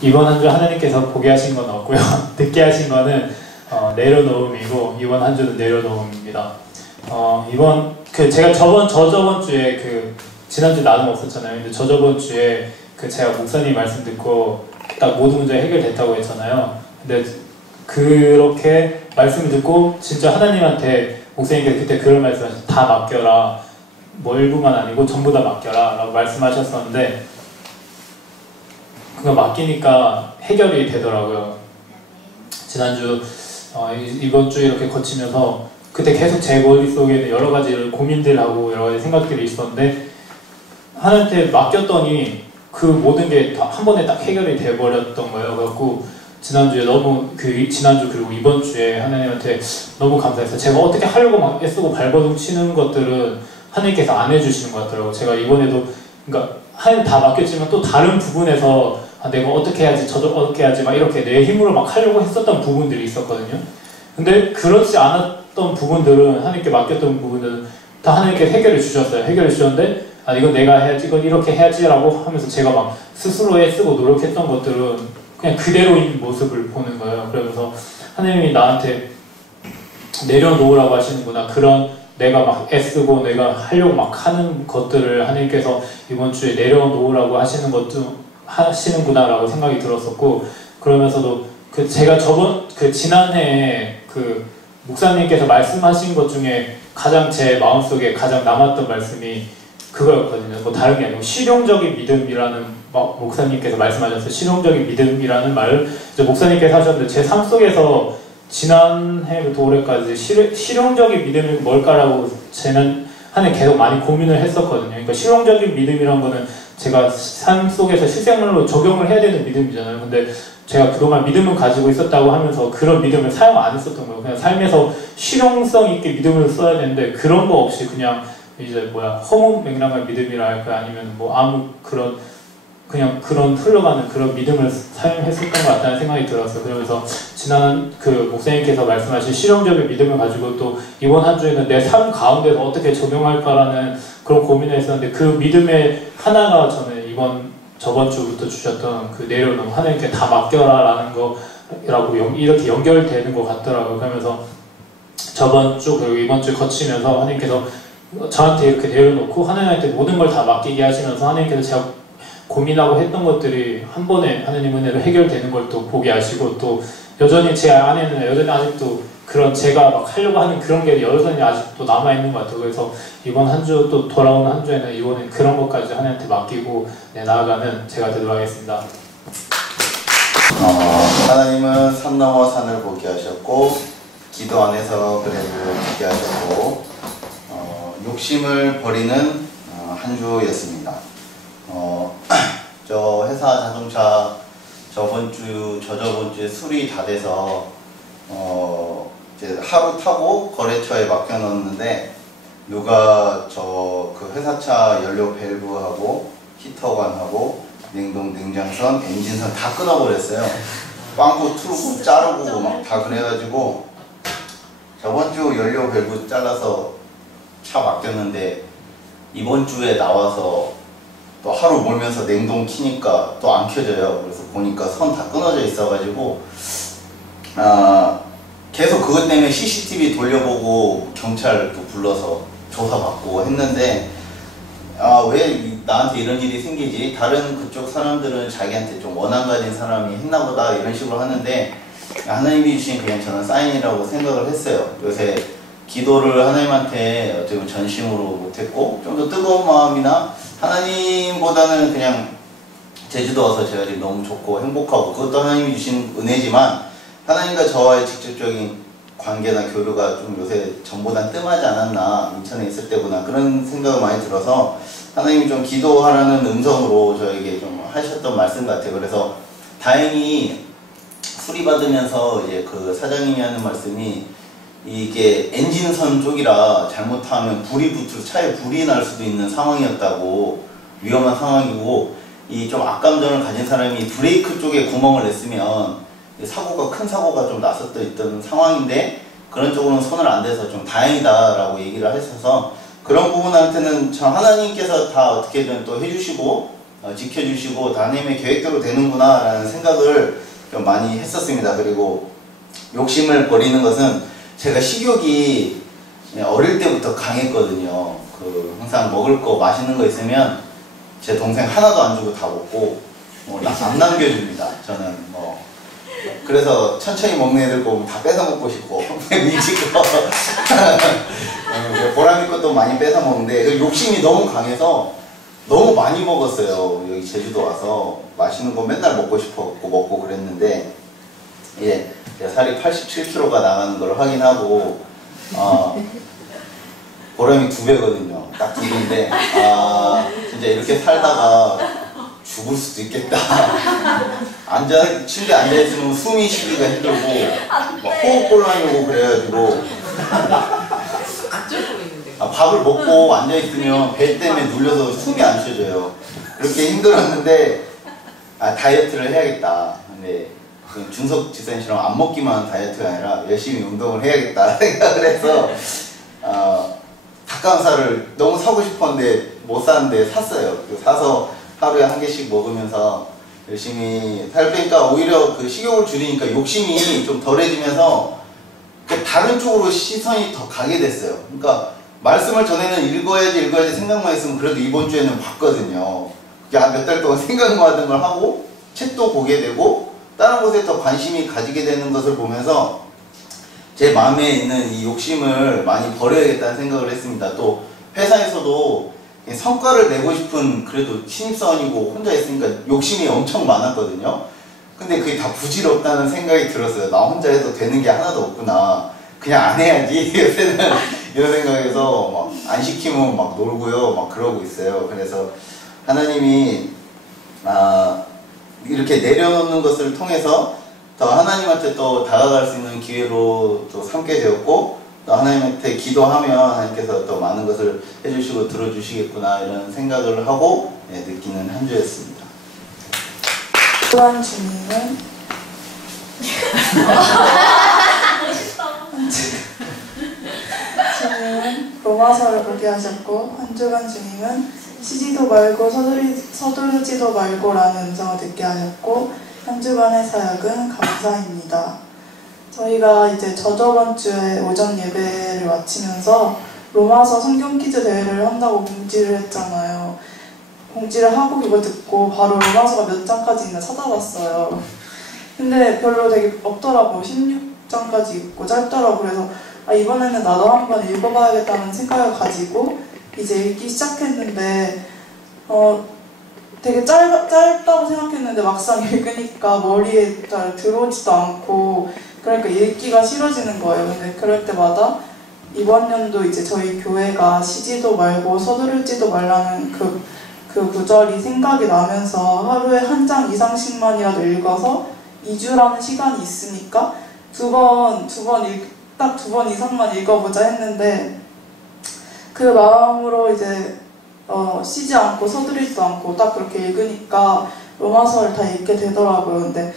이번 한 주 하나님께서 보게 하신 건 없고요. 듣게 하신 거는 내려놓음이고, 이번 한 주는 내려놓음입니다. 제가 저저번 주에 지난주 나눔 없었잖아요. 근데 저저번 주에 제가 목사님 말씀 듣고 딱 모든 문제 해결됐다고 했잖아요. 근데 그렇게 말씀을 듣고 진짜 하나님한테 목사님께서 그때 그런 말씀하셨어요. 다 맡겨라. 뭐 일부만 아니고 전부 다 맡겨라 라고 말씀하셨었는데, 그거 맡기니까 해결이 되더라고요. 지난주 이번 주 이렇게 거치면서 그때 계속 제 머릿속에는 여러 가지 고민들하고 여러 가지 생각들이 있었는데, 하나님한테 맡겼더니 그 모든 게 다 한 번에 딱 해결이 돼버렸던 거예요. 그래갖고 지난주에 너무 지난주 그리고 이번 주에 하나님한테 너무 감사했어요. 제가 어떻게 하려고 막 애쓰고 발버둥 치는 것들은 하나님께서 안 해주시는 것 같더라고요. 제가 이번에도 그러니까 하나님 다 맡겼지만 또 다른 부분에서 내가 어떻게 해야지 어떻게 해야지 막 이렇게 내 힘으로 막 하려고 했었던 부분들이 있었거든요. 근데 그렇지 않았던 부분들은, 하나님께 맡겼던 부분들은 다 하나님께 해결해 주셨어요. 해결해 주셨는데, 이건 내가 해야지, 이건 이렇게 해야지 라고 하면서 제가 막 스스로 애쓰고 노력했던 것들은 그냥 그대로인 모습을 보는 거예요. 그러면서 하나님이 나한테 내려놓으라고 하시는구나, 그런 내가 막 애쓰고 내가 하려고 막 하는 것들을 하나님께서 이번 주에 내려놓으라고 하시는구나 라고 생각이 들었었고, 그러면서도 제가 지난해에 목사님께서 말씀하신 것 중에 가장 제 마음속에 가장 남았던 말씀이 그거였거든요. 뭐 다른 게 아니고 실용적인 믿음이라는, 목사님께서 말씀하셨어요. 실용적인 믿음이라는 말을 이제 목사님께서 하셨는데, 제 삶 속에서 지난해부터 올해까지 실용적인 믿음이 뭘까라고 저는 계속 많이 고민을 했었거든요. 그러니까 실용적인 믿음이란 거는 제가 삶 속에서 실생활로 적용을 해야 되는 믿음이잖아요. 근데 제가 그동안 믿음을 가지고 있었다고 하면서 그런 믿음을 사용 안 했었던 거예요. 그냥 삶에서 실용성 있게 믿음을 써야 되는데, 그런 거 없이 그냥 이제 허무맹랑한 믿음이라 할까요? 아니면 그냥 그런 흘러가는 그런 믿음을 사용했었던 것 같다는 생각이 들었어요. 그러면서 지난 목사님께서 말씀하신 실용적인 믿음을 가지고 또 이번 한 주에는 내 삶 가운데서 어떻게 적용할까라는 그런 고민을 했었는데, 그 믿음의 하나가 저는 저번 주부터 주셨던 내려놓음, 하나님께 다 맡겨라라는 거라고 이렇게 연결되는 것 같더라고요. 그러면서 저번 주 그리고 이번 주 거치면서 하나님께서 저한테 이렇게 내려놓고 하나님한테 모든 걸 다 맡기게 하시면서, 하나님께서 제가 고민하고 했던 것들이 한 번에 하나님 은혜로 해결되는 걸 또 보게 하시고, 또 여전히 제 안에는 여전히 아직도 그런 제가 막 하려고 하는 그런 게 여전히 아직도 남아있는 것 같아요. 그래서 이번 한 주 또 돌아오는 한 주에는 이번엔 그런 것까지 하나님한테 맡기고 나아가는 제가 되도록 하겠습니다. 하나님은 산 넘어 산을 보게 하셨고, 기도 안에서 그래를 보게 하셨고, 욕심을 버리는 한 주였습니다. 저 회사 자동차 저번 주에 수리 다 돼서 이제 하루 타고 거래처에 맡겨놓았는데, 누가 그 회사차 연료 밸브하고 히터관하고 냉장선, 엔진선 다 끊어버렸어요. 빵꾸 뚫고 자르고 막 다 그래가지고 저번 주 연료 밸브 잘라서 차 맡겼는데, 이번 주에 나와서 또 하루 몰면서 냉동 키니까 또 안 켜져요. 그래서 보니까 선 다 끊어져 있어가지고 계속 그것 때문에 CCTV 돌려보고 경찰도 불러서 조사받고 했는데, 왜 나한테 이런 일이 생기지? 다른 그쪽 사람들은 자기한테 좀 원한 가진 사람이 했나보다 이런 식으로 하는데, 하나님이 주신 그냥 저는 사인이라고 생각을 했어요. 요새 기도를 하나님한테 어떻게 보면 전심으로 못했고, 좀 더 뜨거운 마음이나 하나님보다는 그냥 제주도 와서 제가 지금 너무 좋고 행복하고, 그것도 하나님이 주신 은혜지만 하나님과 저와의 직접적인 관계나 교류가 좀 요새 전보단 뜸하지 않았나, 인천에 있을 때보다 그런 생각을 많이 들어서 하나님이 좀 기도하라는 음성으로 저에게 좀 하셨던 말씀 같아요. 그래서 다행히 수리받으면서 이제 사장님이 하는 말씀이, 이게 엔진선 쪽이라 잘못하면 차에 불이 날 수도 있는 상황이었다고, 위험한 상황이고, 이 좀 악감정을 가진 사람이 브레이크 쪽에 구멍을 냈으면 큰 사고가 좀 났었던 상황인데, 그런 쪽으로는 손을 안 대서 좀 다행이다라고 얘기를 하셔서, 그런 부분한테는 참 하나님께서 다 어떻게든 또 해주시고 지켜주시고 하나님의 계획대로 되는구나 라는 생각을 좀 많이 했었습니다. 그리고 욕심을 버리는 것은 제가 식욕이 어릴 때부터 강했거든요. 항상 먹을 거 맛있는 거 있으면 제 동생 하나도 안 주고 다 먹고 안 남겨줍니다. 저는 그래서 천천히 먹는 애들 보면 다 뺏어 먹고 싶고 미치고 보람이 것도 많이 뺏어 먹는데 욕심이 너무 강해서 너무 많이 먹었어요. 여기 제주도 와서 맛있는 거 맨날 먹고 싶어갖고 먹고 그랬는데 제가 살이 87kg가 나가는 걸 확인하고 보람이 2배거든요. 딱 2배인데 진짜 이렇게 살다가 죽을 수도 있겠다. 침대에 앉아있으면 숨이 쉬기가 힘들고 막 호흡 곤란하고 그래가지고 밥을 먹고 앉아있으면 배 때문에 눌려서 숨이 안 쉬어져요. 그렇게 힘들었는데 다이어트를 해야겠다. 근데 준석 지사님처럼 안 먹기만 한 다이어트가 아니라 열심히 운동을 해야겠다 생각을 해서 닭가슴살을 너무 사고 싶었는데 못 샀는데 샀어요. 사서 하루에 1개씩 먹으면서 열심히 살 빼니까 오히려 식욕을 줄이니까 욕심이 좀 덜해지면서 다른 쪽으로 시선이 더 가게 됐어요. 그러니까 말씀을 전에는 읽어야지 생각만 했으면 그래도 이번 주에는 봤거든요. 몇 달 동안 생각만 하던 걸 하고 책도 보게 되고 다른 곳에 더 관심이 가지게 되는 것을 보면서 제 마음에 있는 이 욕심을 많이 버려야겠다는 생각을 했습니다. 또 회사에서도 성과를 내고 싶은 그래도 신입사원이고 혼자 있으니까 욕심이 엄청 많았거든요. 근데 그게 다 부질없다는 생각이 들었어요. 나 혼자 해도 되는 게 하나도 없구나. 그냥 안 해야지. 요새는 이런 생각에서 안 시키면 놀고요. 그러고 있어요. 그래서 하나님이 이렇게 내려놓는 것을 통해서 더 하나님한테 또 다가갈 수 있는 기회로 또 삼게 되었고 또 하나님한테 기도하면 하나님께서 더 많은 것을 해주시고 들어주시겠구나 이런 생각을 하고 느끼는 한 주였습니다. 또한 주님은 주님은 로마서를 보게 하셨고 한 주간 주님은 쉬지도 말고 서두르지도 말고라는 음성을 듣게 하셨고 한 주간의 사역은 감사입니다. 저희가 이제 저저번 주에 오전 예배를 마치면서 로마서 성경 퀴즈 대회를 한다고 공지를 했잖아요. 공지를 하고 그거 듣고 바로 로마서가 몇 장까지 있나 찾아봤어요. 근데 별로 되게 없더라고요. 16장까지 있고 짧더라고요. 그래서 이번에는 나도 한번 읽어봐야겠다는 생각을 가지고 이제 읽기 시작했는데 되게 짧다고 생각했는데 막상 읽으니까 머리에 잘 들어오지도 않고 그러니까 읽기가 싫어지는 거예요. 근데 그럴 때마다 이번 연도 이제 저희 교회가 쉬지도 말고 서두르지도 말라는 그 구절이 생각이 나면서 하루에 1장 이상씩만이라도 읽어서 2주라는 시간이 있으니까 딱 두 번 이상만 읽어보자 했는데 그 마음으로 이제 쉬지 않고 서두르지도 않고 딱 그렇게 읽으니까 로마서를 다 읽게 되더라고요. 근데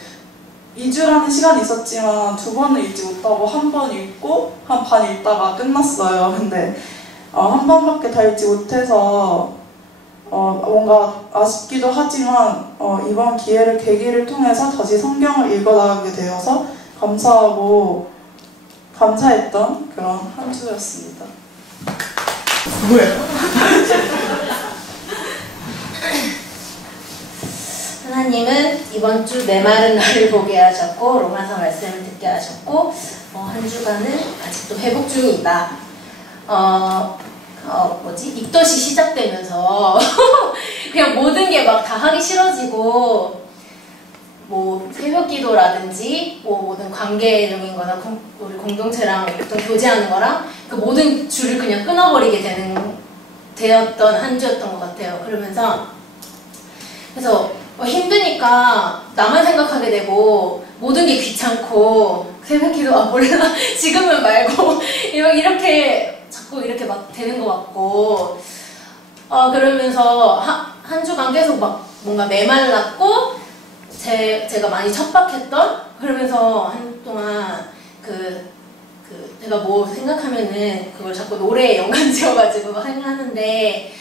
2주라는 시간이 있었지만 2번을 읽지 못하고 1번 읽고 한 반 읽다가 끝났어요. 근데 한 번밖에 다 읽지 못해서 뭔가 아쉽기도 하지만 이번 계기를 통해서 다시 성경을 읽어나가게 되어서 감사하고 감사했던 그런 한 주였습니다. 뭐예요? 하나님은 이번 주 메마른 나를 보게 하셨고 로마서 말씀을 듣게 하셨고 한 주간은 아직도 회복 중이다. 입덧이 시작되면서 그냥 모든 게 막 다 하기 싫어지고 새벽 기도라든지 모든 관계적인 거나 우리 공동체랑 어떤 교제하는 거랑 그 모든 줄을 그냥 끊어버리게 되었던 한 주였던 것 같아요. 그래서 힘드니까 나만 생각하게 되고 모든 게 귀찮고 새벽 기도 몰라 지금은 말고 이렇게 자꾸 이렇게 막 되는 것 같고 그러면서 한 주간 계속 뭔가 메말랐고 제가 많이 척박했던 그러면서 한동안 제가 생각하면은 그걸 자꾸 노래에 연관 지어가지고 하는데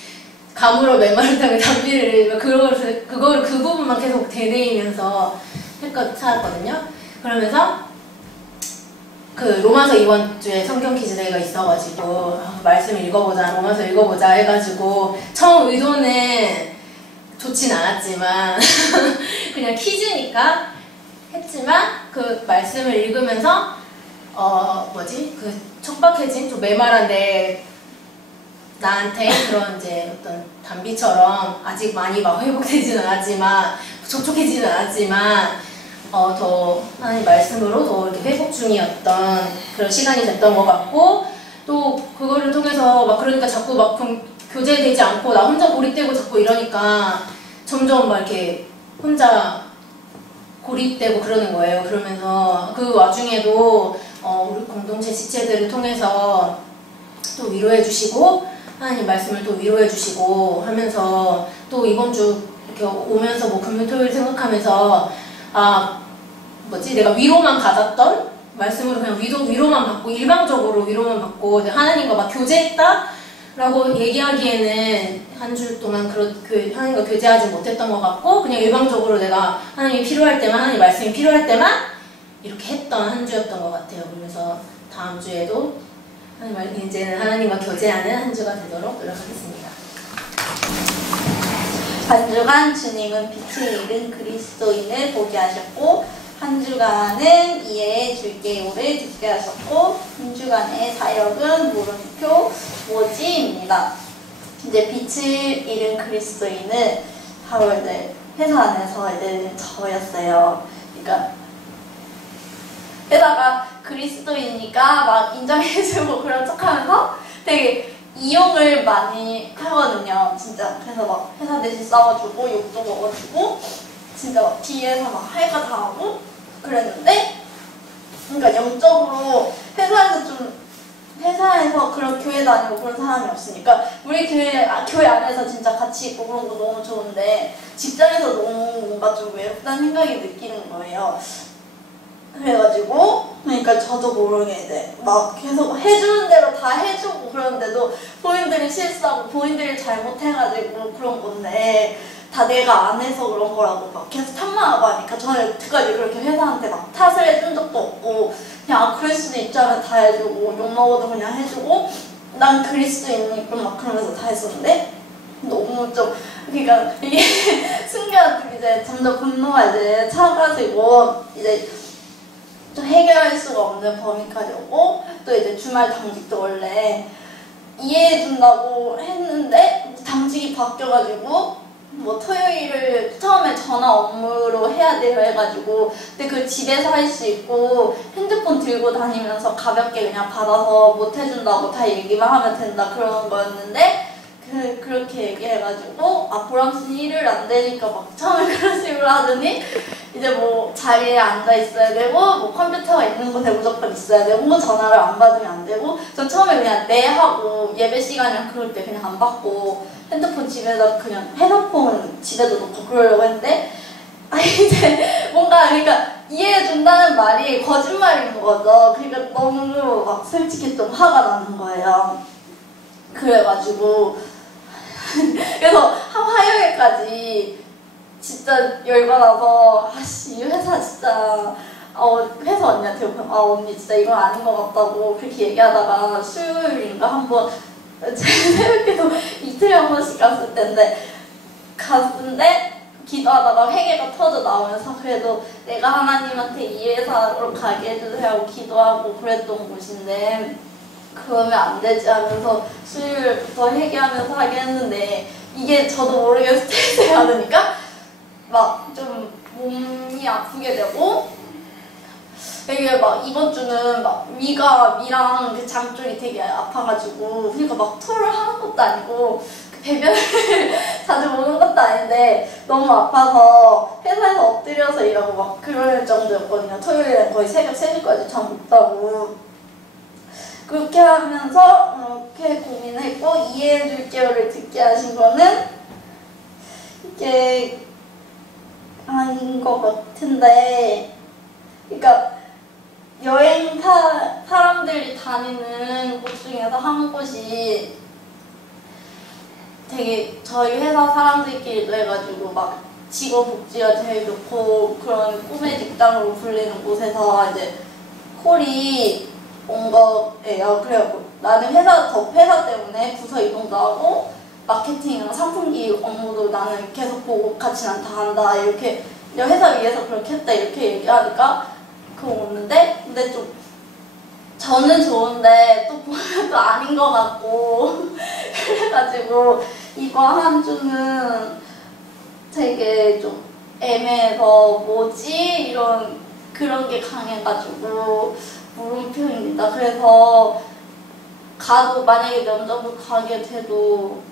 감으로 메마르다고 담비를 그거를 그 부분만 계속 되뇌이면서 살았거든요. 그러면서 그 로마서 이번 주에 성경 퀴즈대회가 있어가지고 말씀 읽어보자, 로마서 읽어보자 해가지고 처음 의도는 좋진 않았지만 그냥 퀴즈니까 했지만 그 말씀을 읽으면서 그 척박해진 좀 메마른데 나한테 그런 이제 어떤 담비처럼 아직 많이 막 회복되지는 않았지만 촉촉해지는 않았지만 더 하나님 말씀으로 더 이렇게 회복 중이었던 그런 시간이 됐던 것 같고 또 그거를 통해서 막 그러니까 자꾸 막 교제되지 않고 나 혼자 고립되고 자꾸 이러니까 점점 막 이렇게 혼자 고립되고 그러는 거예요. 그러면서 그 와중에도 우리 공동체 지체들을 통해서 또 위로해 주시고 하나님 말씀을 또 위로해 주시고 하면서 또 이번 주 이렇게 오면서 뭐 금요 토요일 생각하면서 내가 위로만 받았던 말씀으로 그냥 위로만 받고 일방적으로 위로만 받고 하나님과 막 교제했다 라고 얘기하기에는 한 주 동안 하나님과 교제하지 못했던 것 같고 그냥 일방적으로 내가 하나님이 필요할 때만 하나님 말씀이 필요할 때만 이렇게 했던 한 주였던 것 같아요. 그래서 다음 주에도 이제는 하나님과 교제하는 한 주가 되도록 노력하겠습니다. 한 주간 주님은 빛을 잃은 그리스도인을 보게 하셨고 한 주간은 이해해 줄게요를 듣게 하셨고 한 주간의 사역은 물음표 뭐지입니다. 이제 빛을 잃은 그리스도인은 바로 이제 회사 안에서 이제 저였어요. 그러니까 게다가 그리스도이니까 막 인정해주고 그런 척하면서 되게 이용을 많이 하거든요, 진짜. 그래서 막 회사 대신 싸워주고 욕도 먹어주고 진짜 막 뒤에서 막 할까 다 하고 그랬는데, 그러니까 영적으로 회사에서 그런 교회 다니고 그런 사람이 없으니까 우리 교회 안에서 진짜 같이 있고 그런 거 너무 좋은데 직장에서 너무 뭔가 좀 외롭다는 생각이 느끼는 거예요. 그래가지고 그러니까 저도 모르게 이제 막 계속 해주는 대로 다 해주고 그러는데도 본인들이 실수하고 본인들이 잘못해가지고 그런 건데 다 내가 안 해서 그런 거라고 막 계속 탓만하고 하니까 저는 여태까지 그렇게 회사한테 막 탓을 해준 적도 없고 그냥 그럴 수도 있잖아 다 해주고 욕먹어도 그냥 해주고 난 그리스도인이고 막 그러면서 다 했었는데 너무 좀 그러니까 이게 순간 이제 점점 분노가 이제 차가지고 이제 또 해결할 수가 없는 범위까지 오고 또 이제 주말 당직도 원래 이해해준다고 했는데 당직이 바뀌어가지고 뭐 토요일을 처음에 전화 업무로 해야 돼요 해가지고 근데 그 집에서 할 수 있고 핸드폰 들고 다니면서 가볍게 그냥 받아서 못 해준다고 다 얘기만 하면 된다 그런 거였는데 그렇게 얘기해가지고 보람씨 일을 안 되니까 막 처음에 그런 식으로 하더니 이제 뭐 자리에 앉아 있어야 되고 뭐 컴퓨터가 있는 곳에 무조건 있어야 되고 전화를 안 받으면 안 되고 전 처음에 그냥 네 하고 예배 시간이랑 그럴 때 그냥 안 받고 핸드폰 집에다 그냥 해놓고 집에도 놓고 그러려고 했는데 이제 뭔가 그러니까 이해해준다는 말이 거짓말인 거죠. 그러니까 너무 막 솔직히 좀 화가 나는 거예요. 그래가지고 그래서 한 화요일까지 진짜 열받아서 이 회사 진짜 회사 언니한테 언니 진짜 이건 아닌 것 같다고 그렇게 얘기하다가 수요일인가 한번 새벽에도 이틀에 한 번씩 갔는데 기도하다가 회개가 터져 나오면서 그래도 내가 하나님한테 이 회사로 가게 해주세요 기도하고 그랬던 곳인데 그러면 안 되지 하면서 수요일부터 회개하면서 하게 했는데 이게 저도 모르게 스트레스를 받으니까 막 좀 몸이 아프게 되고 이게 막 이번 주는 막 위랑 장 쪽이 되게 아파가지고 그러니까 막 토를 하는 것도 아니고 배변을 자주 보는 것도 아닌데 너무 아파서 회사에서 엎드려서 일하고 막 그럴 정도였거든요. 토요일엔 거의 새벽 3시까지 잠 못 자고 그렇게 하면서 그렇게 고민했고 이해해줄게요를 듣게 하신 거는 이게 아닌 것 같은데 그러니까 여행 사람들이 다니는 곳 중에서 한 곳이 되게 저희 회사 사람들끼리도 해가지고 막 직업 복지가 제일 좋고 그런 꿈의 직장으로 불리는 곳에서 이제 콜이 온 거예요. 그래갖고 나는 회사 때문에 부서 이동도 하고 마케팅이랑 상품기 업무도 나는 계속 보고 같이 난 다 한다 이렇게 회사 위에서 그렇게 했다 이렇게 얘기하니까 그거 없는데 근데 좀 저는 좋은데 또 보면 또 아닌 것 같고 그래가지고 이번 한 주는 되게 좀 애매해서 뭐지? 이런 그런 게 강해가지고 물음표입니다. 그래서 만약에 면접을 가게 돼도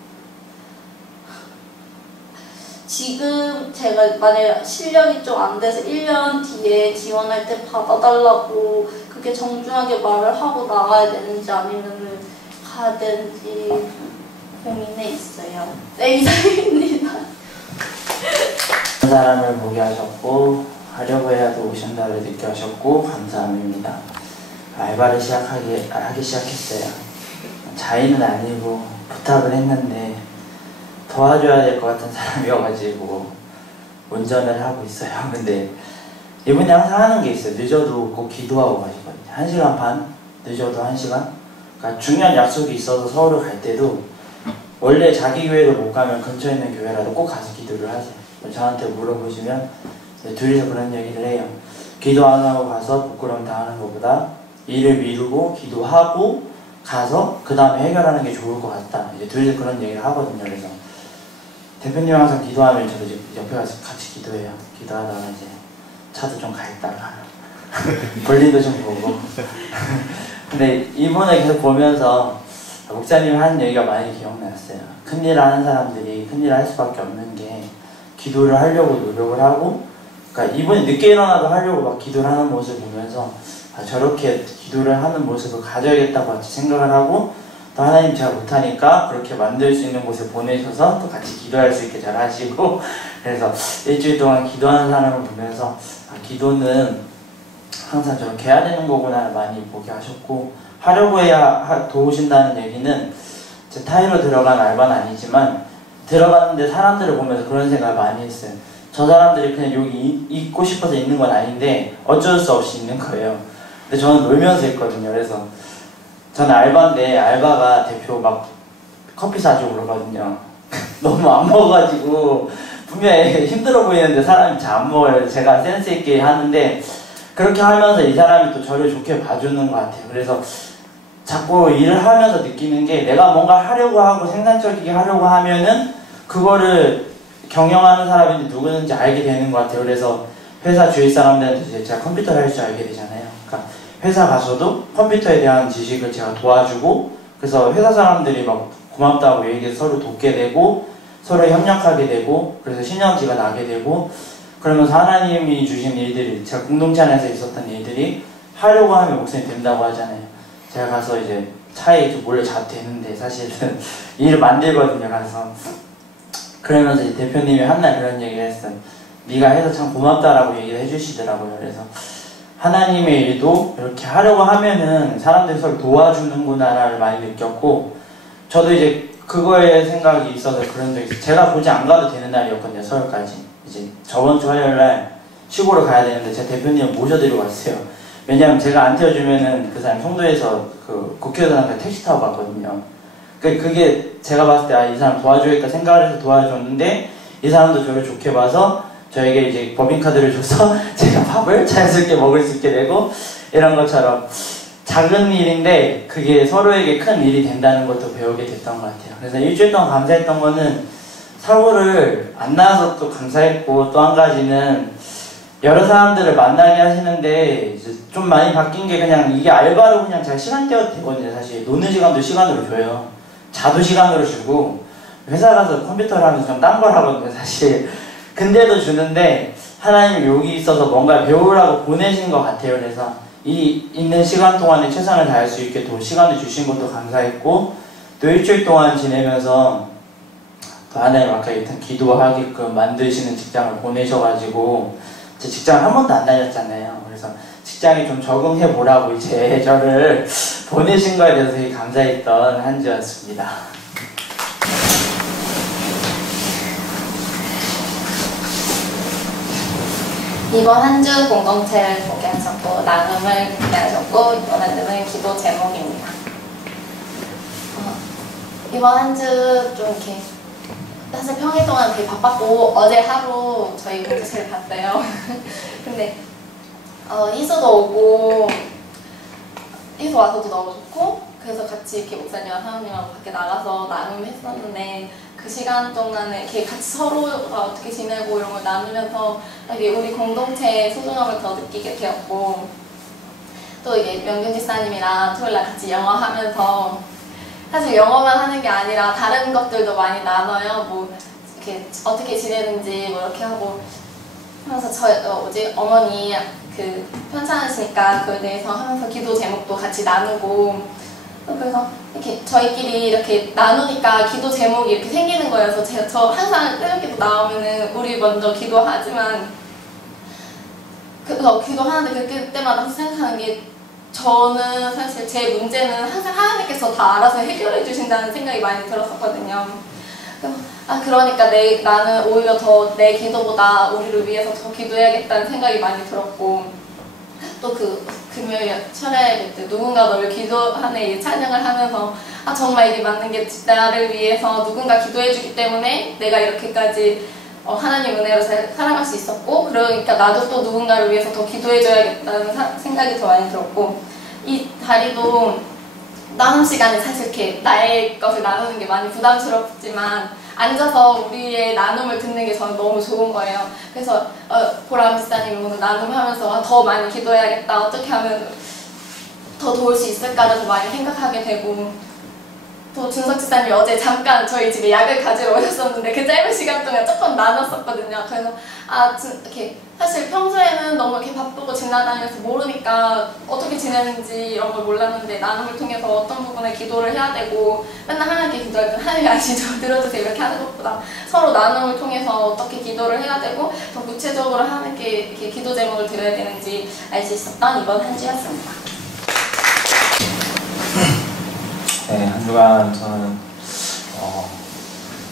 지금 제가 만약에 실력이 좀 안 돼서 1년 뒤에 지원할 때 받아달라고 그렇게 정중하게 말을 하고 나가야 되는지 아니면 가야 되는지 고민해 있어요. 네, 이상입니다. 한 사람을 보게 하셨고 하려고 해야도 오신다를 느껴 하셨고 감사합니다. 알바를 하기 시작했어요. 자의는 아니고 부탁을 했는데 도와줘야 될 것 같은 사람이어가지고 운전을 하고 있어요. 근데 이분이 항상 하는 게 있어요. 늦어도 꼭 기도하고 가시거든요. 1시간 반? 늦어도 1시간? 그러니까 중요한 약속이 있어서 서울을 갈 때도 원래 자기 교회를 못 가면 근처에 있는 교회라도 꼭 가서 기도를 하세요. 저한테 물어보시면 둘이서 그런 얘기를 해요. 기도 안 하고 가서 부끄러움 당하는 것보다 일을 미루고 기도하고 가서 그 다음에 해결하는 게 좋을 것 같다. 이제 둘이서 그런 얘기를 하거든요. 그래서 대표님 항상 기도하면 저도 이제 옆에 가서 같이 기도해요. 기도하다가 이제 차도 좀 가 있다가 볼일도 좀 보고 근데 이번에 계속 보면서 목사님 하는 얘기가 많이 기억났어요. 큰일 하는 사람들이 큰일 할 수밖에 없는 게 기도를 하려고 노력을 하고 그러니까 이분이 늦게 일어나도 하려고 막 기도를 하는 모습을 보면서 저렇게 기도를 하는 모습을 가져야겠다고 같이 생각을 하고 또 하나님 제가 못하니까 그렇게 만들 수 있는 곳에 보내셔서 또 같이 기도할 수 있게 잘 하시고 그래서 일주일 동안 기도하는 사람을 보면서 기도는 항상 저렇게 해야 되는 거구나 많이 보게 하셨고 하려고 해야 도우신다는 얘기는 제 타이로 들어간 알바는 아니지만 들어갔는데 사람들을 보면서 그런 생각을 많이 했어요. 저 사람들이 그냥 여기 있고 싶어서 있는 건 아닌데 어쩔 수 없이 있는 거예요. 근데 저는 놀면서 있거든요. 그래서 저는 알바인데 알바가 대표 막 커피 사주고 그러거든요. 너무 안 먹어가지고 분명히 힘들어 보이는데 사람이 잘 안 먹어요. 제가 센스 있게 하는데 그렇게 하면서 이 사람이 또 저를 좋게 봐주는 것 같아요. 그래서 자꾸 일을 하면서 느끼는 게 내가 뭔가 하려고 하고 생산적이게 하려고 하면은 그거를 경영하는 사람인지 누구는지 알게 되는 것 같아요. 그래서 회사 주위 사람들한테 이제 제가 컴퓨터를 할 줄 알게 되잖아요. 그러니까 회사 가서도 컴퓨터에 대한 지식을 제가 도와주고 그래서 회사 사람들이 막 고맙다고 얘기해서 서로 돕게 되고 서로 협력하게 되고 그래서 시너지가 나게 되고 그러면서 하나님이 주신 일들이 제가 공동체 안에서 있었던 일들이 하려고 하면 목사님 된다고 하잖아요. 제가 가서 이제 차에 몰래 자도 되는데 사실은 일을 만들거든요. 가서 그러면서 이제 대표님이 한날 그런 얘기를 했어요. 네가 해서 참 고맙다라고 얘기를 해주시더라고요. 그래서 하나님의 일도 이렇게 하려고 하면은 사람들이 서로 도와주는구나를 많이 느꼈고 저도 이제 그거에 생각이 있어서 그런 적이 있어요. 제가 굳이 안 가도 되는 날이었거든요. 서울까지 이제 저번 주 화요일날 시골을 가야 되는데 제 대표님을 모셔드리고 왔어요. 왜냐면 제가 안 태워주면은 그 사람 송도에서 그 국회의사한테 택시 타고 갔거든요. 그게 제가 봤을 때 이 사람 도와줘야겠다 생각을 해서 도와줬는데 이 사람도 저를 좋게 봐서 저에게 이제 법인카드를 줘서 제가 밥을 자연스럽게 먹을 수 있게 되고 이런 것처럼 작은 일인데 그게 서로에게 큰 일이 된다는 것도 배우게 됐던 것 같아요. 그래서 일주일 동안 감사했던 거는 사고를 안 나와서 또 감사했고 또 한 가지는 여러 사람들을 만나게 하시는데 이제 좀 많이 바뀐 게 그냥 이게 알바로 그냥 제가 시간 때워도 되거든요. 사실 노는 시간도 시간으로 줘요. 자도 시간으로 주고 회사 가서 컴퓨터를 하면서 좀 딴 걸 하거든요. 사실 근데도 주는데 하나님이 여기 있어서 뭔가 배우라고 보내신 것 같아요. 그래서 이 있는 시간 동안에 최선을 다할 수 있게 또 시간을 주신 것도 감사했고 또 일주일 동안 지내면서 또 하나님 아까 일단 기도하게끔 만드시는 직장을 보내셔가지고 제 직장 한 번도 안 다녔잖아요. 그래서 직장에 좀 적응해보라고 이제 저를 보내신 거에 대해서 되게 감사했던 한 주였습니다. 이번 한 주 공동체를 보게 하셨고 나눔을 보게 하셨고 이번 한 주는 기도 제목입니다. 이번 한 주 좀 이렇게 사실 평일 동안 되게 바빴고 어제 하루 저희 공동체를 봤어요. 근데 희수도 오고 희수 와서도 너무 좋고 그래서 같이 이렇게 목사님과 사모님하고 밖에 나가서 나눔했었는데 그 시간 동안에 이렇게 같이 서로가 어떻게 지내고 이런 걸 나누면서 되게 우리 공동체의 소중함을 더 느끼게 되었고 또 이게 명균 집사님이랑 토요일날 같이 영어 하면서 사실 영어만 하는 게 아니라 다른 것들도 많이 나눠요. 뭐 이렇게 어떻게 지내는지 뭐 이렇게 하고 하면서 어머니 그 편찮으시니까 그에 대해서 하면서 기도 제목도 같이 나누고 그래서 이렇게 저희끼리 이렇게 나누니까 기도 제목이 이렇게 생기는 거여서 저 항상 새벽기도 나오면은 우리 먼저 기도하지만 기도하는데 그때마다 생각하는 게 저는 사실 제 문제는 항상 하나님께서 다 알아서 해결해 주신다는 생각이 많이 들었었거든요. 그러니까 나는 오히려 더 내 기도보다 우리를 위해서 더 기도해야겠다는 생각이 많이 들었고 또 금요일 철야 예배 때 누군가 너를 기도하네 찬양을 하면서 정말 이게 맞는 게 나를 위해서 누군가 기도해 주기 때문에 내가 이렇게까지 하나님 은혜로 잘 살아갈 수 있었고 그러니까 나도 또 누군가를 위해서 더 기도해 줘야겠다는 생각이 더 많이 들었고 이 다리도 나눔 시간에 사실 이렇게 나의 것을 나누는 게 많이 부담스럽지만 앉아서 우리의 나눔을 듣는 게 저는 너무 좋은 거예요. 그래서 보람 집사님이 오늘 나눔하면서 더 많이 기도해야겠다. 어떻게 하면 더 도울 수 있을까를 더 많이 생각하게 되고 또 준석 집사님이 어제 잠깐 저희 집에 약을 가지러 오셨었는데 그 짧은 시간 동안 조금 나눴었거든요. 그래서 이렇게 사실 평소에는 너무 이렇게 바쁘고 지나다니면서 모르니까 어떻게 지내는지 이런 걸 몰랐는데 나눔을 통해서 어떤 부분에 기도를 해야 되고 맨날 하나님께 기도할 때 하나님 아시죠? 들어주세요 이렇게 하는 것보다 서로 나눔을 통해서 어떻게 기도를 해야 되고 더 구체적으로 하나님께 이렇게 기도 제목을 드려야 되는지 알 수 있었던 이번 한 주였습니다. 네, 한 주간 저는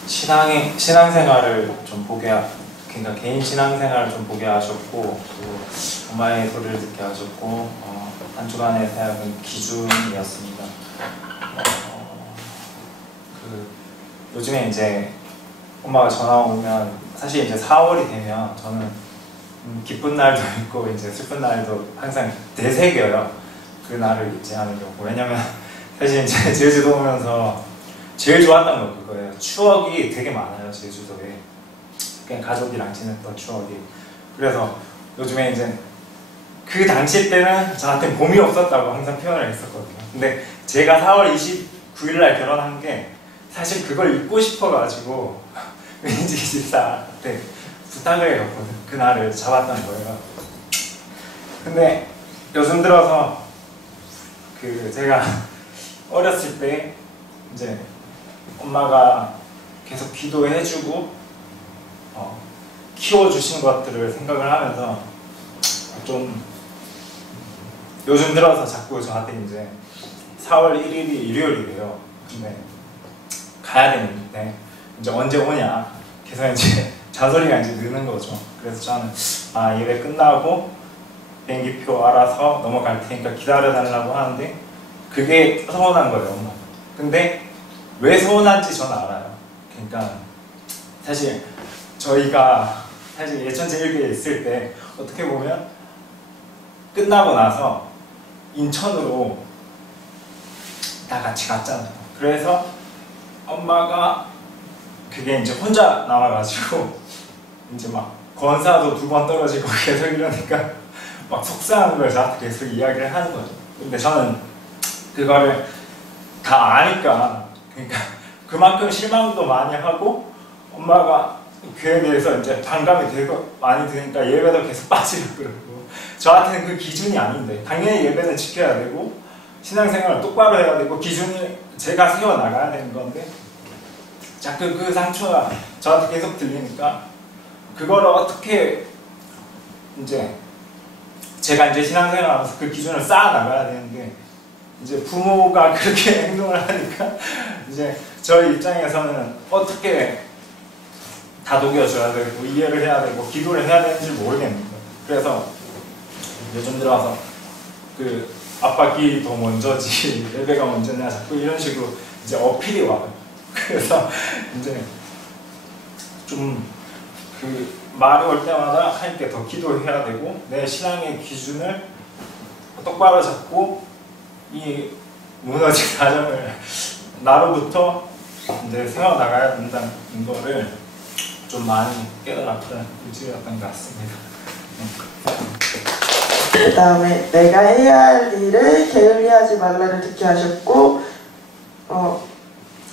신앙생활을 좀 그러니까 개인 신앙생활을 좀 보게 하셨고 또 엄마의 소리를 듣게 하셨고 한 주간의 사역은 기준이었습니다. 요즘에 이제 엄마가 전화 오면 사실 이제 4월이 되면 저는 기쁜 날도 있고 이제 슬픈 날도 항상 되새겨요. 그 날을 잊지 않으려고. 왜냐면 사실 이제 제주도 오면서 제일 좋았던 건 그거예요. 추억이 되게 많아요, 제주도에. 그냥 가족이랑 지냈던 추억이. 그래서 요즘에 이제 그 당시 때는 저한테 봄이 없었다고 항상 표현을 했었거든요. 근데 제가 4월 29일 날 결혼한 게 사실 그걸 잊고 싶어가지고 왠지 집사한테 부탁을 해갔거든요. 그날을 잡았던 거예요. 근데 요즘 들어서 제가 어렸을 때 이제 엄마가 계속 기도해주고 키워주신 것들을 생각을 하면서 좀 요즘 들어서 자꾸 저한테 이제 4월 1일이 일요일이래요. 근데 가야 되는데 이제 언제 오냐 계속 이제 잔소리가 이제 느는 거죠. 그래서 저는 예배 끝나고 비행기표 알아서 넘어갈 테니까 기다려달라고 하는데 그게 서운한 거예요, 엄마. 근데 왜 서운한지 저는 알아요. 그러니까 사실 저희가 사실 예천제1교에 있을 때 어떻게 보면 끝나고 나서 인천으로 다 같이 갔잖아요. 그래서 엄마가 그게 이제 혼자 남아가지고 이제 막 권사도 2번 떨어지고 계속 이러니까 막 속상한 걸 저한테 계속 이야기를 하는 거죠. 근데 저는 그거를 다 아니까 그러니까 그만큼 실망도 많이 하고 엄마가 그에 대해서 이제 반감이 되고 많이 드니까 예배도 계속 빠지고 그러고 저한테는 그 기준이 아닌데 당연히 예배는 지켜야 되고 신앙생활을 똑바로 해야 되고 기준을 제가 세워나가야 되는 건데 자꾸 그 상처가 저한테 계속 들리니까 그거를 어떻게 이제 제가 이제 신앙생활하면서 그 기준을 쌓아나가야 되는데 이제 부모가 그렇게 행동을 하니까 이제 저희 입장에서는 어떻게 다독여줘야 되고 이해를 해야 되고 기도를 해야 되는지 모르겠는 거예요. 그래서 요즘 들어서 그 압박이 더 먼저지 예배가 먼저냐 자꾸 이런 식으로 이제 어필이 와요. 그래서 이제 좀 그 말이 올 때마다 하나님께 더 기도해야 되고 내 신앙의 기준을 똑바로 잡고 이 무너진 사정을 나로부터 이제 세워나가야 된다는 거를 좀 많이 깨달았던 일주일이었던 것 같습니다. 그 다음에 내가 해야 할 일을 게을리하지 말라를 듣게 하셨고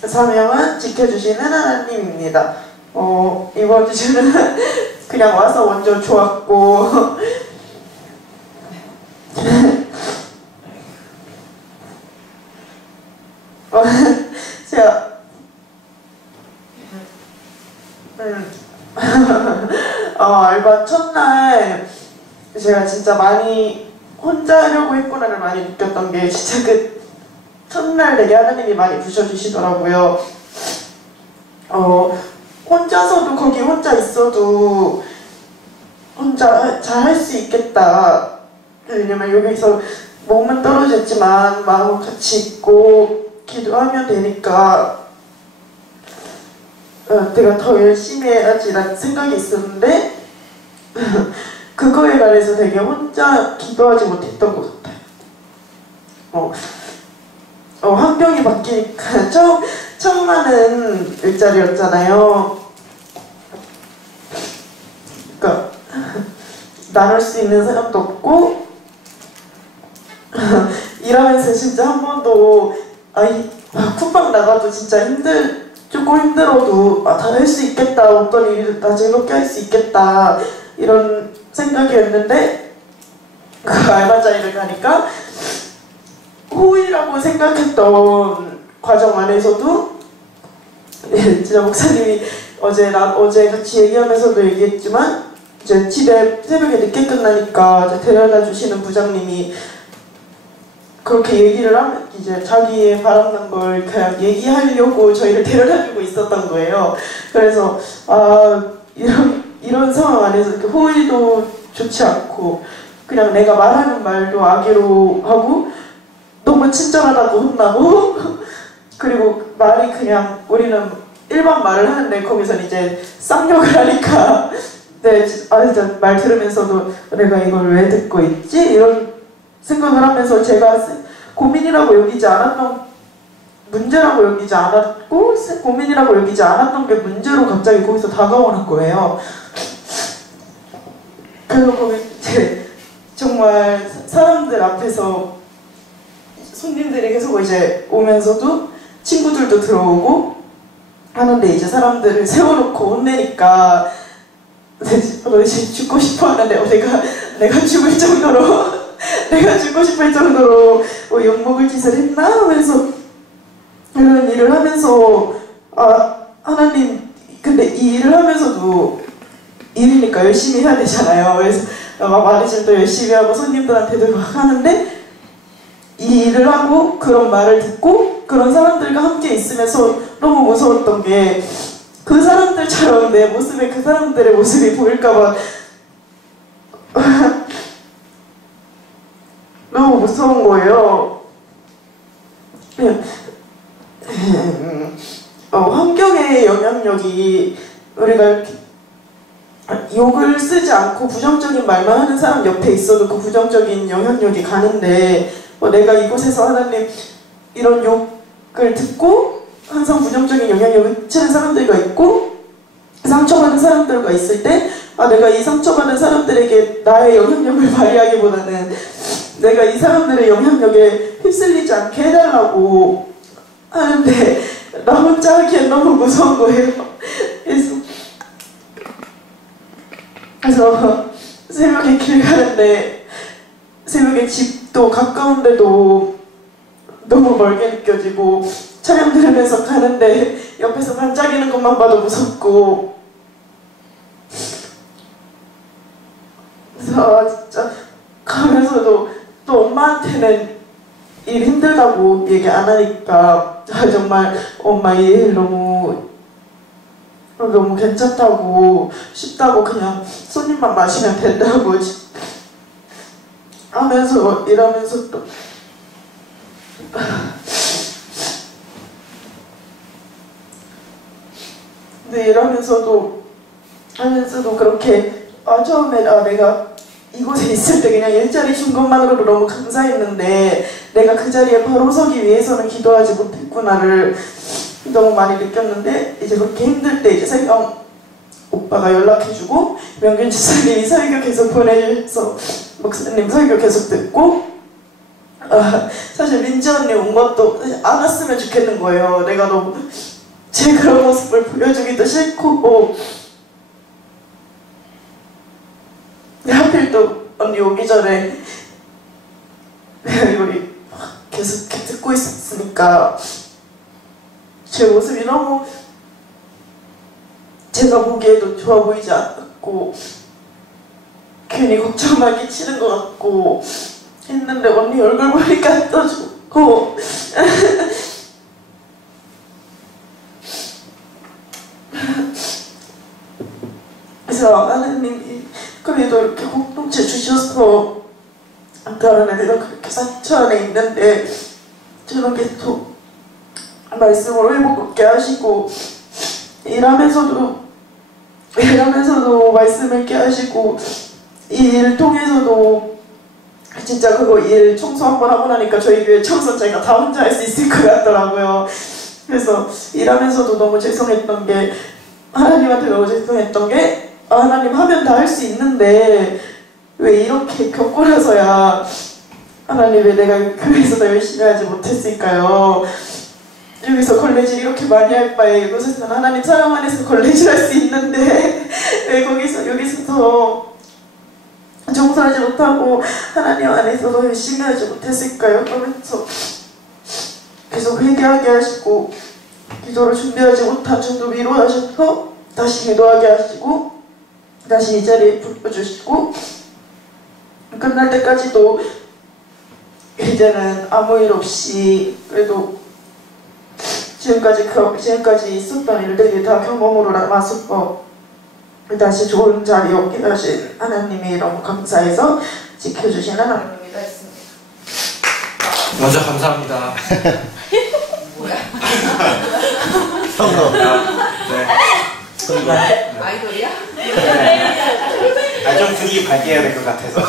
사명은 지켜주시는 하나님입니다. 이번 주는 그냥 와서 먼저 좋았고 제가 알바 첫날 제가 진짜 많이 혼자 하려고 했구나를 많이 느꼈던 게 진짜 그 첫날 되게 하나님이 많이 부셔주시더라고요. 혼자서도 거기 혼자 있어도 혼자 잘 할 수 있겠다. 왜냐면 여기서 몸은 떨어졌지만 마음은 같이 있고 기도하면 되니까 내가 더 열심히 해야지라는 생각이 있었는데 그거에 관해서 되게 혼자 기도하지 못했던 것 같아요. 환경이 바뀌니까 처음 하는 일자리였잖아요. 그러니까 나눌 수 있는 사람도 없고 일하면서 진짜 한 번도 쿠팡 나가도 진짜 조금 힘들어도 다 할 수 있겠다, 어떤 일을 다 즐겁게 할 수 있겠다 이런 생각이었는데 그 알바자리를 가니까 호의라고 생각했던 과정 안에서도 진짜 목사님이 어제 같이 얘기하면서도 얘기했지만 이제 집에 새벽에 늦게 끝나니까 데려다 주시는 부장님이 그렇게 얘기를 하면 이제 자기의 바람난 걸 그냥 얘기하려고 저희를 데려다주고 있었던 거예요. 그래서 이런 상황 안에서 이렇게 호의도 좋지 않고 그냥 내가 말하는 말도 악의로 하고 너무 친절하다고 혼나고 그리고 말이 그냥 우리는 일반 말을 하는데 거기서는 이제 쌍욕을 하니까 진짜 말 들으면서도 내가 이걸 왜 듣고 있지? 이런 생각을 하면서 제가 고민이라고 여기지 않았던 문제라고 여기지 않았고 고민이라고 여기지 않았던 게 문제로 갑자기 거기서 다가오는 거예요. 그래서 거기 이제 정말 사람들 앞에서 손님들이 계속 이제 오면서도 친구들도 들어오고 하는데 이제 사람들을 세워놓고 혼내니까 너 이제 죽고 싶어 하는데 내가 죽을 정도로 내가 죽고 싶을 정도로 욕먹을 짓을 했나? 하면서 이런 일을 하면서 하나님 근데 이 일을 하면서도 일이니까 열심히 해야 되잖아요. 그래서 말이질도 열심히 하고 손님들한테도 막 하는데 이 일을 하고 그런 말을 듣고 그런 사람들과 함께 있으면서 너무 무서웠던 게 그 사람들처럼 내 모습에 그 사람들의 모습이 보일까봐 너무 무서운 거예요. 환경의 영향력이 우리가 이렇게 욕을 쓰지 않고 부정적인 말만 하는 사람 옆에 있어도 그 부정적인 영향력이 가는데 내가 이곳에서 하나님 이런 욕을 듣고 항상 부정적인 영향력을 미치는 사람들과 있고 상처받은 사람들과 있을 때 내가 이 상처받은 사람들에게 나의 영향력을 발휘하기보다는 내가 이 사람들의 영향력에 휩쓸리지 않게 해달라고 하는데 나 혼자 하기엔 너무 무서운 거예요. 그래서 새벽에 길 가는데 새벽에 집도 가까운데도 너무 멀게 느껴지고 차량 들으면서 가는데 옆에서 반짝이는 것만 봐도 무섭고 그래서 진짜 가면서도 또 엄마한테는 일 힘들다고 얘기 안 하니까 정말 엄마 이 일 너무 괜찮다고 쉽다고 그냥 손님만 마시면 된다고 하면서 일하면서 또 근데 일하면서도 그렇게 처음에 내가 이곳에 있을 때 그냥 일자리 준 것만으로도 너무 감사했는데 내가 그 자리에 바로 서기 위해서는 기도하지 못했구나를 너무 많이 느꼈는데 이제 그렇게 힘들 때 이제 세경 오빠가 연락해주고 명균 지사님이 설교 계속 보내주셔서 목사님 설교 계속 듣고 사실 민지 언니 온 것도 안 왔으면 좋겠는 거예요. 내가 너무 제 그런 모습을 보여주기도 싫고 하필 또 언니 오기 전에 우리 계속 듣고 있었으니까 제 모습이 너무 제가 보기에도 좋아 보이지 않았고 괜히 걱정만 끼치는 것 같고 했는데 언니 얼굴 보니까 또 좋고 그래서 하나님이 그래도 이렇게 공동체 주셔서 다른 애들은 그렇게 상처 안에 있는데 저는 계속 말씀으로 회복하게 하시고 일하면서도 말씀 있게 하시고 이 일 통해서도 진짜 그거 일 청소 한번 하고 나니까 저희 교회 청소 제가 다 혼자 할 수 있을 것 같더라고요. 그래서 일하면서도 너무 죄송했던 게 하나님한테 너무 죄송했던 게 하나님 하면 다 할 수 있는데 왜 이렇게 겪고 나서야 하나님 왜 내가 교회에서 더 열심히 하지 못했을까요? 여기서 걸레질 이렇게 많이 할 바에 이곳에서는 하나님 사랑 안에서 걸레질 할 수 있는데 왜 여기서 더 정수하지 못하고 하나님 안에서 더 열심히 하지 못했을까요? 그러면서 계속 회개하게 하시고 기도를 준비하지 못한 저도 위로하셔서 다시 기도하게 하시고 다시 이 자리에 불러주시고 끝날 때까지도 이제는 아무 일 없이 그래도 지금까지 있었던 일들이 다 경험으로 남아서 다시 좋은 자리 얻게 하신 하나님이 너무 감사해서 지켜주신 하나님이다 했습니다. 먼저 감사합니다. 뭐야? 네. 아이돌이야? 좀 분위기 밝게 해야 될 것 같아서.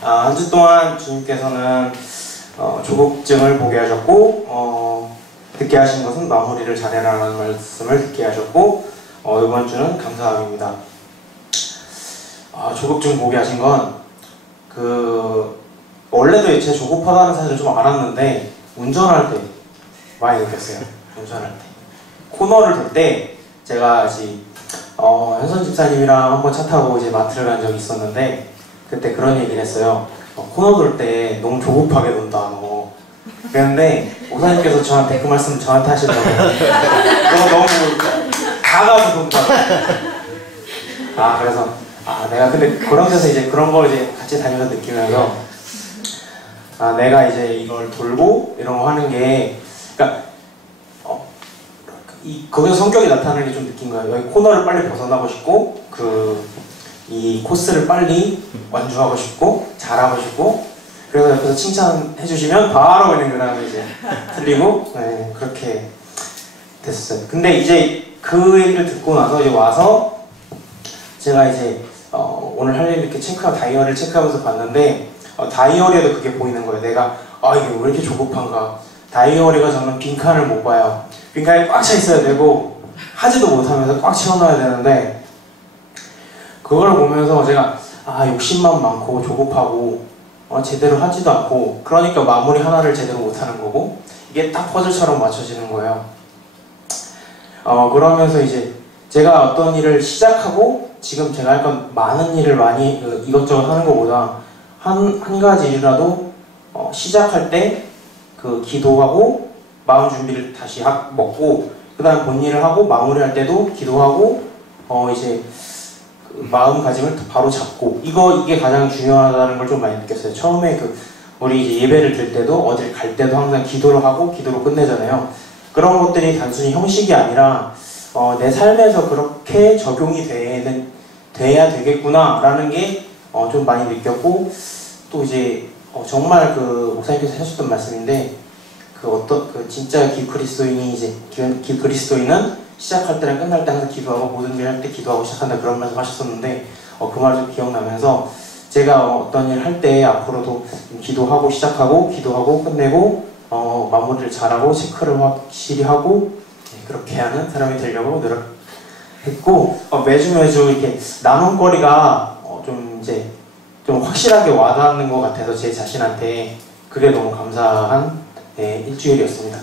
한 주 동안 주님께서는 조국증을 보게 하셨고 듣게 하신 것은 마무리를 잘해라라는 말씀을 듣게 하셨고 이번 주는 감사함입니다. 조국증 보게 하신 건 원래도 제 조급하다는 사실을 좀 알았는데 운전할 때 많이 느꼈어요. 운전할 때 코너를 돌 때 제가 아직 현선 집사님이랑 한번 차 타고 이제 마트를 간 적이 있었는데 그때 그런 얘기를 했어요. 코너 돌 때 너무 조급하게 돈다 너. 그랬는데 오사님께서 저한테 그 말씀 저한테 하시더라고요. 너 너무 가가서 돈다. 그래서 내가 근데 그런 데서 이제 그런 걸 이제 같이 다니면서 느끼면서 내가 이제 이걸 돌고 이런 거 하는 게 그러니까 거기서 성격이 나타나는 게 좀 느낀 거예요. 여기 코너를 빨리 벗어나고 싶고 이 코스를 빨리 완주하고 싶고 잘하고 싶고 그래서 옆에서 칭찬해 주시면 바로 그냥 그 다음에 이제 틀리고 그렇게 됐어요. 근데 이제 그 얘기를 듣고 나서 이제 와서 제가 이제 오늘 할 일 이렇게 다이어리를 체크하면서 봤는데 다이어리에도 그게 보이는 거예요. 내가 이게 왜 이렇게 조급한가. 다이어리가 저는 빈칸을 못 봐요. 빈칸이 꽉 차 있어야 되고 하지도 못하면서 꽉 채워놔야 되는데 그걸 보면서 제가 욕심만 많고 조급하고 제대로 하지도 않고 그러니까 마무리 하나를 제대로 못하는 거고 이게 딱 퍼즐처럼 맞춰지는 거예요. 그러면서 이제 제가 어떤 일을 시작하고 지금 제가 할 건 많은 일을 많이 이것저것 하는 것보다 한 가지 일이라도 시작할 때 기도하고 마음 준비를 다시 먹고 그 다음 본 일을 하고 마무리할 때도 기도하고 이제 마음가짐을 바로 잡고 이게 가장 중요하다는 걸 좀 많이 느꼈어요. 처음에 우리 이제 예배를 드릴 때도 어딜 갈 때도 항상 기도를 하고 기도로 끝내잖아요. 그런 것들이 단순히 형식이 아니라 내 삶에서 그렇게 적용이 돼야 되겠구나라는 게 좀 많이 느꼈고, 또 이제 정말 그 목사님께서 하셨던 말씀인데, 진짜 기그리스도인이 이제 기그리스도인은 시작할 때랑 끝날 때 항상 기도하고 모든 일 할 때 기도하고 시작한다, 그런 말씀 하셨었는데 그 말이 좀 기억나면서 제가 어떤 일 할 때 앞으로도 기도하고 시작하고 기도하고 끝내고 마무리를 잘하고 체크를 확실히 하고 그렇게 하는 사람이 되려고 노력했고, 매주 이렇게 나눔거리가 좀 확실하게 와닿는 것 같아서 제 자신한테 그게 너무 감사한 일주일이었습니다.